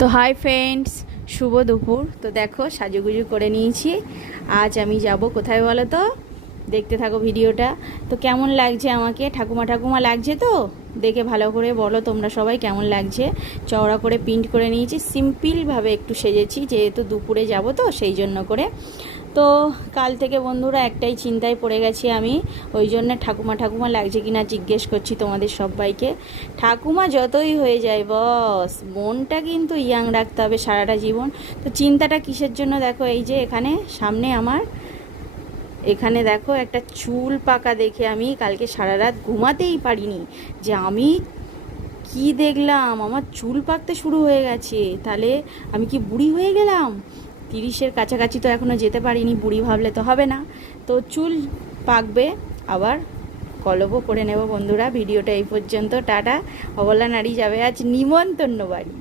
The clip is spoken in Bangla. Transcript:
তো হাই ফ্রেন্ডস, শুভ দুপুর। তো দেখো সাজুগুজু করে নিয়েছি। আজ আমি যাব কোথায় বলো তো? দেখতে থাকো ভিডিওটা। তো কেমন লাগছে আমাকে? ঠাকুমা ঠাকুমা লাগছে তো? দেখে ভালো করে বলো তোমরা সবাই কেমন লাগছে। চওড়া করে প্রিন্ট করে নিয়েছি, সিম্পলভাবে একটু সেজেছি, যেহেতু দুপুরে যাব তো সেই জন্য করে। তো কাল থেকে বন্ধুরা একটাই চিন্তায় পড়ে গেছি আমি, ওই জন্য ঠাকুমা ঠাকুমা লাগছে কি না জিজ্ঞেস করছি তোমাদের সবাইকে। ঠাকুমা যতই হয়ে যায় বস, মনটা কিন্তু ইয়াং রাখতে হবে সারাটা জীবন। তো চিন্তাটা কিসের জন্য দেখো, এই যে এখানে সামনে আমার, এখানে দেখো একটা চুল পাকা দেখে আমি কালকে সারা রাত ঘুমাতেই পারিনি। যে আমি কি দেখলাম, আমার চুল পাকতে শুরু হয়ে গেছে। তাহলে আমি কি বুড়ি হয়ে গেলাম? 30-এর কাছাকাছি তো এখনও যেতে পারিনি, বুড়ি ভাবলে তো হবে না। তো চুল পাকবে, আবার কলবও করে নেব বন্ধুরা। ভিডিওটা এই পর্যন্ত, টাটা। অবলা নারী যাবে আজ নিমন্তন্ন বাড়ি।